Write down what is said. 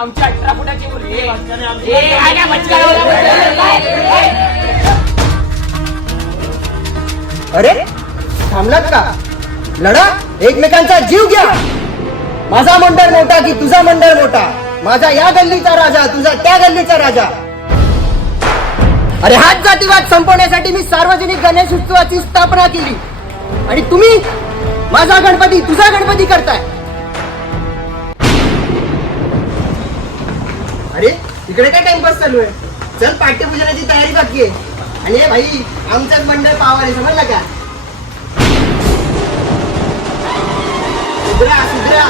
आमची 18 फुटाची मुलगी अरे थांबलात का? लढा, एकमेकांचा जीव घ्या. माझा मंडळ मोठा की तुझा मंडळ मोठा, माझा या गल्लीचा राजा, तुझा त्या गल्लीचा राजा. अरे हाच जातीवाद संपवण्यासाठी मी सार्वजनिक गणेश उत्सवाची स्थापना केली आणि तुम्ही माझा गणपती तुझा गणपती करताय. अरे इकडे काय टाइमपास चालू आहे? चल पाठ्यपूजनाची तयारी बाकी आहे. आणि हे भाई आमचंच मंडळ पावाले, समजलं का? सुधरा सुधरा.